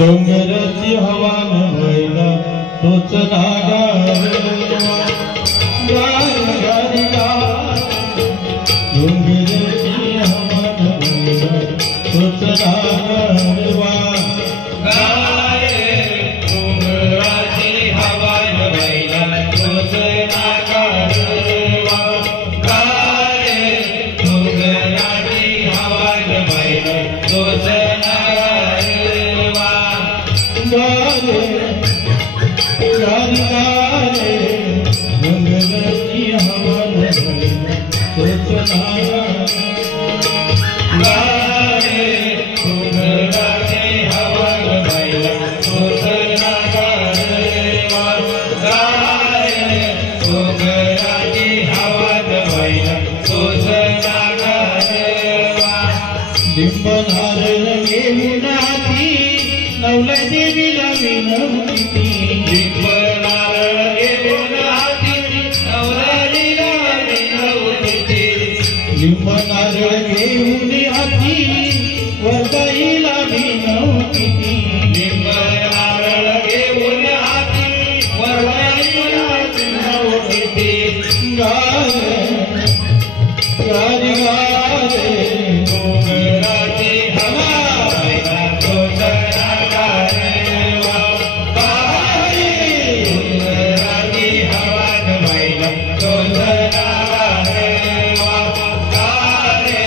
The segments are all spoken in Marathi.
डोंगराची हवा नवैला तोच नागारवा गार गारी गार डोंगराची हवा नवैला तोच नागारवा गार डोंगराची हवा नवैला तोच नागारवा गार डोंगराची हवा नवैला तोच गारे गारी गारे डोंगराची हवा नवैला तोच नागारवा गारे डोंगराची हवा नवैला तोच नागारवा गारे डोंगराची हवा नवैला तोच नागारवा लिंब नारळ घेऊन हाती नवला देवीला विनवती लिंब नारळ घेऊन हाती नवला विनवती लिंब नारळ घेऊन हाती वरदाईला विनवती लिंब नारळ घेऊन हाती वरदाईला विनवती गारे गारी गारे डोंगराची हवा नवैला तोच नागारवा गारे डोंगराची हवा नवैला तोच नागारवा गारे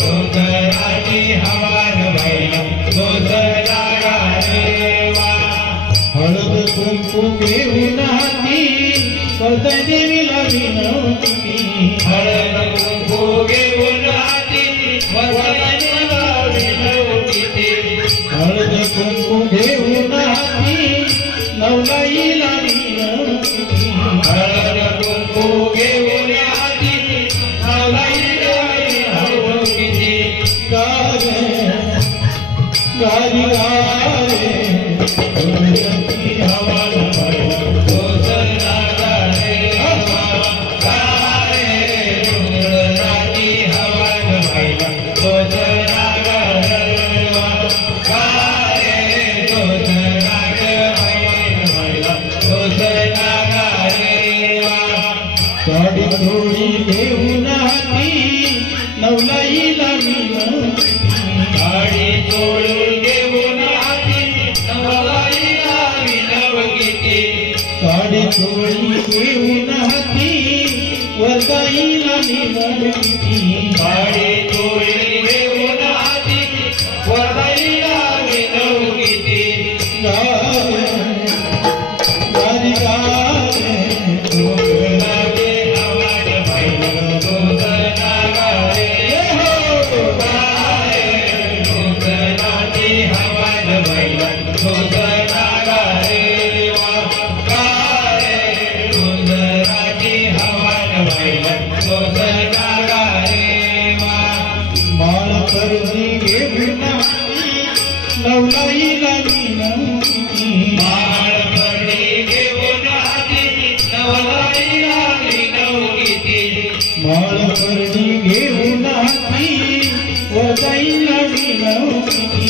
डोंगराची हवा नवैला तोच नागारवा हळद कुंकू घेऊन हाती वरदाई देवीला विनवती हळद कुंकू घेऊन हाती वरदाईला विनवती हळद कुंकू घेऊन हाती नवलाईला विनवती हळद कुंकू घेऊन हाती नवलाईला विनवती गारे गारी गारे डोंगराची हवा नवैला तोच नागारवा गारे डोंगराची हवा नवैला तोच नागारवा गारे डोंगराची नवैला तोच नागारवा साडी थोडी घेऊन हाती नवलाईला विनवती साडी चोळून घेऊन हाती नवलाईला विनवती साडी थोडी घेऊन हाती वरदाईला विनवती साडी चोळी घेऊन हाती वरदाईला विनवती गारे गारी गारे डोंगराची हवा नवैला तोच नागारवा गारे डोंगराची हवा नवैला तोच नागारवा गारे डोंगराची हवा नवैला तोच नागारवा माळ करदी घेऊन हाती नवलाईला विनवती माळ पडी घेऊन हाती नवलाईला विनवती माळ करदी घेऊन हाती वरदाईला विनवती